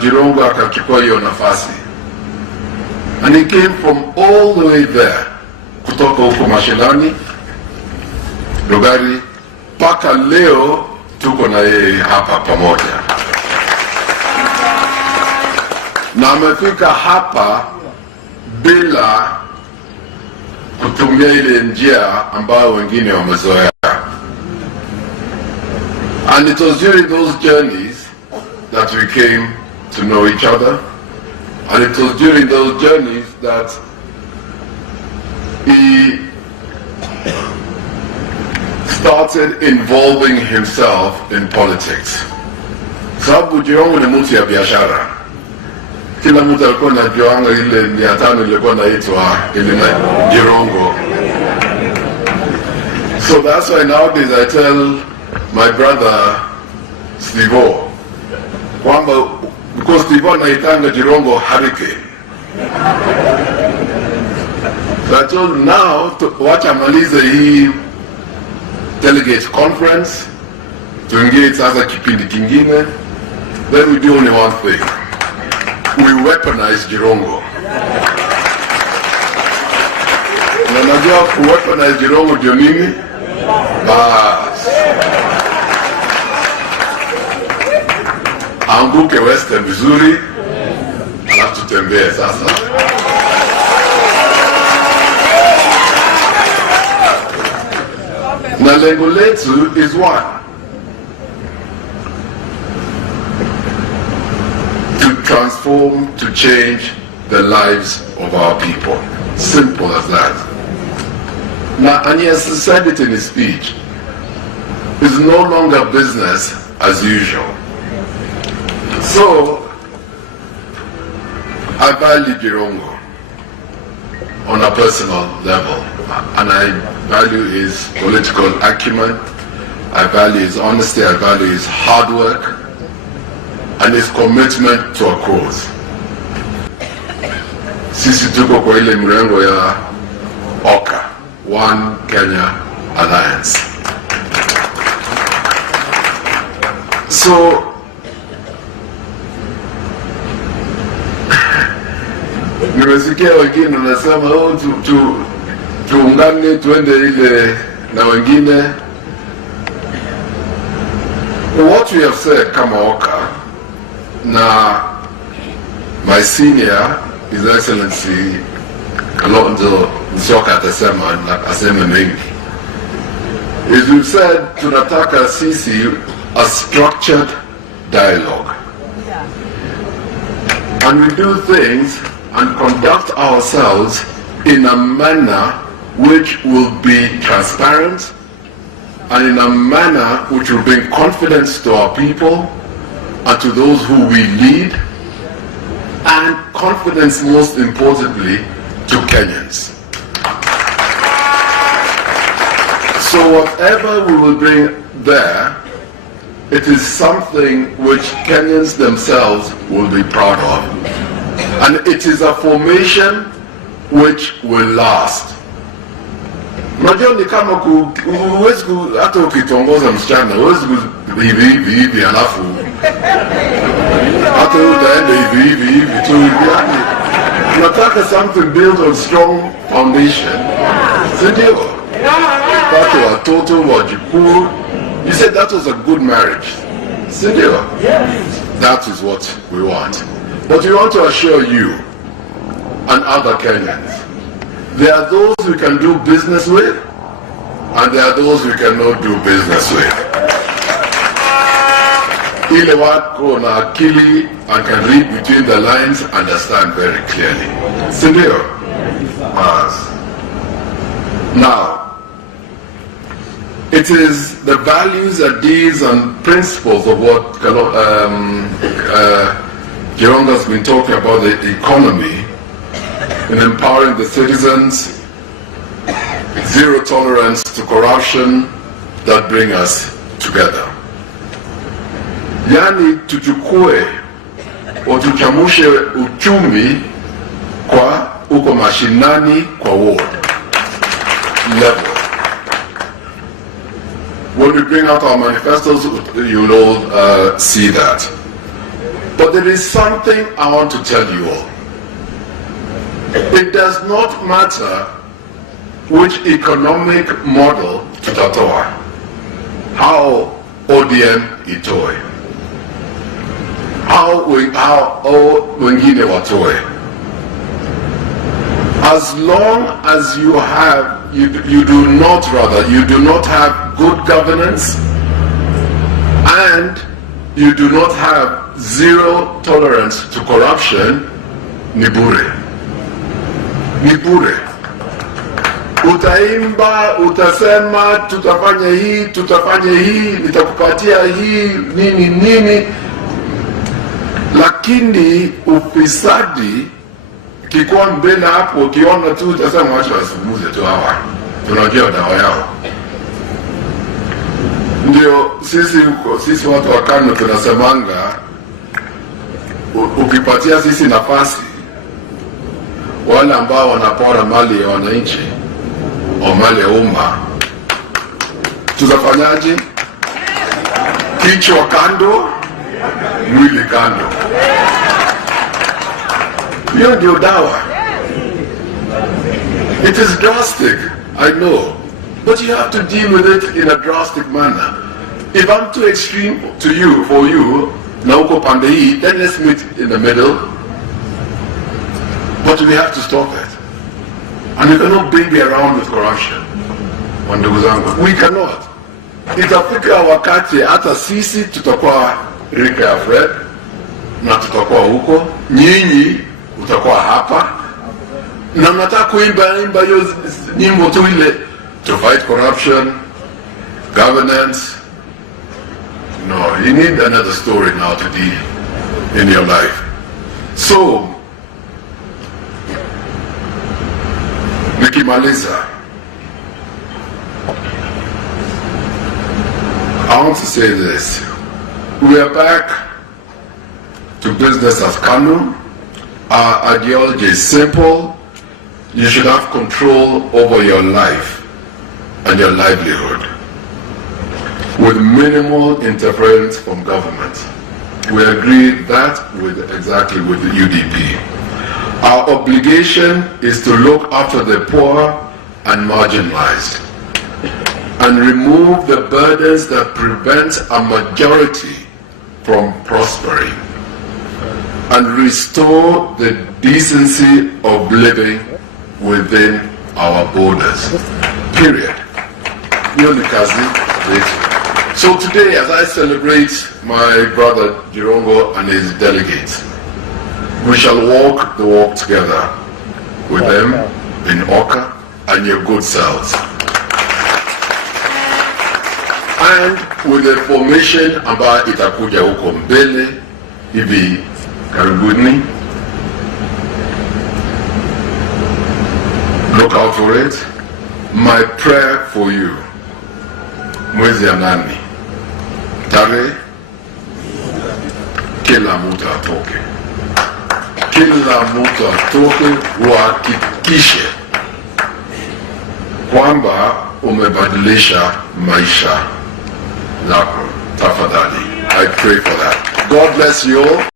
Jirongo akachukua hiyo nafasi. And he came from all the way there, kutoka huko mashinani, Lugari, mpaka leo tuko na yeye hapa pamoja. Na amefika hapa bila kutumia ile njia ambayo wengine wamezoea. And it was during those journeys that we came to know each other. And it was during those journeys that he started involving himself in politics. Sababu Jirongo ni mtu ya biashara. Kila mtu alikuwa anajuanga ile 500 ilikuwa inaitwa ile Jirongo. So that's why nowadays I tell my brother Stivo kwamba, because Stivo anaitanga Jirongo hurricane. So I told him now wacha malize hii Delegates Conference, tuingie sasa kipindi kingine, then we do only one thing. We weaponize Jirongo. Na najua weaponize Jirongo ndio nini? Bas. Anguke Western vizuri, alafu tutembee sasa. Na lengo letu is one. To transform, to change the lives of our people. Simple as that. Now, and he has said it in his speech. It's no longer business as usual. So, I value Jirongo on a personal level. And I value his political acumen. I value his honesty. I value his hard work. And his commitment to a cause. Sisi tuko kwa ile mrengo ya OKA, One Kenya Alliance. So, nimesikia wengine wanasema tuungane tuende ile na wengine. What we have said kama OKA, na my senior, His Excellency Kalonzo Musyoka asema mengi, is we've said tunataka sisi a structured dialogue. And we do things and conduct ourselves in a manner which will be transparent and in a manner which will bring confidence to our people and to those who we lead, and confidence, most importantly, to Kenyans. So whatever we will bring there, it is something which Kenyans themselves will be proud of. And it is a formation which will last. Unajua ni kama huwezi hata ukitongoza msichana, huwezi hivi alafu hata utaenda hivi tu yani. Tunataka something built on strong foundation. Sindio? Pata watoto, wajukuu. You said that was a good marriage. Sindio? That is what we want. But we want to assure you and other Kenyans, there are those we can do business with, and there are those we cannot do business with. Ile wako na akili and can read between the lines, understand very clearly. Sindio? Now, it is the values, ideas, and principles of what Jirongo has been talking about, the economy, in empowering the citizens, zero tolerance to corruption, that bring us together. Yani tuchukue o tuchamushe uchumi kwa uko mashinani kwa ward level. When we bring out our manifestos, you'll all see that. But there is something I want to tell you all. It does not matter which economic model tutatoa, how ODM itoe, how wengine watoe. As long as you do not have good governance, and you do not have zero tolerance to corruption, ni bure. Ni bure. Utaimba, utasema, tutafanya hii, nitakupatia hii, nini. Lakini ufisadi kikuwa mbele hapo, ukiona tu utasema wacha wasumuze tu hawa. Tunajua dawa yao. Ndio sisi watu wa Kano tunasemanga, ukipatia sisi nafasi, wale ambao wanapora mali ya wananchi au mali ya umma, tutafanyaje? Kichwa kando, mwili kando. Hiyo ndio dawa. It is drastic, I know, but you have to deal with it in a drastic manner. If I'm too extreme for you, na uko pande hii, then let's meet in the middle. But we have to stop it. And we cannot baby around with corruption. Wandugu zangu, we cannot. Itafika wakati hata sisi tutakuwa rika ya Fred, na tutakuwa huko, nyinyi utakuwa hapa, na mnataka kuimba hiyo nyimbo tu ile, to fight corruption, governance. No, you need another story now to deal in your life. So, nikimaliza, I want to say this. We are back to business as Kanu. Our ideology is simple. You should have control over your life and your livelihood with minimal interference from government. We agree that exactly with the UDP. Our obligation is to look after the poor and marginalized and remove the burdens that prevent a majority from prospering and restore the decency of living within our borders. Period. So today, as I celebrate my brother Jirongo and his delegates, we shall walk the walk together with them in Oka and your good selves. And with the formation ambayo itakuja huko mbele hivi karibuni, look out for it. My prayer for you, mwezi ya nani, tarehe, kila mtu atoke. Kila mtu atoke, uhakikishe kwamba umebadilisha maisha lako. Tafadhali. I pray for that. God bless you all.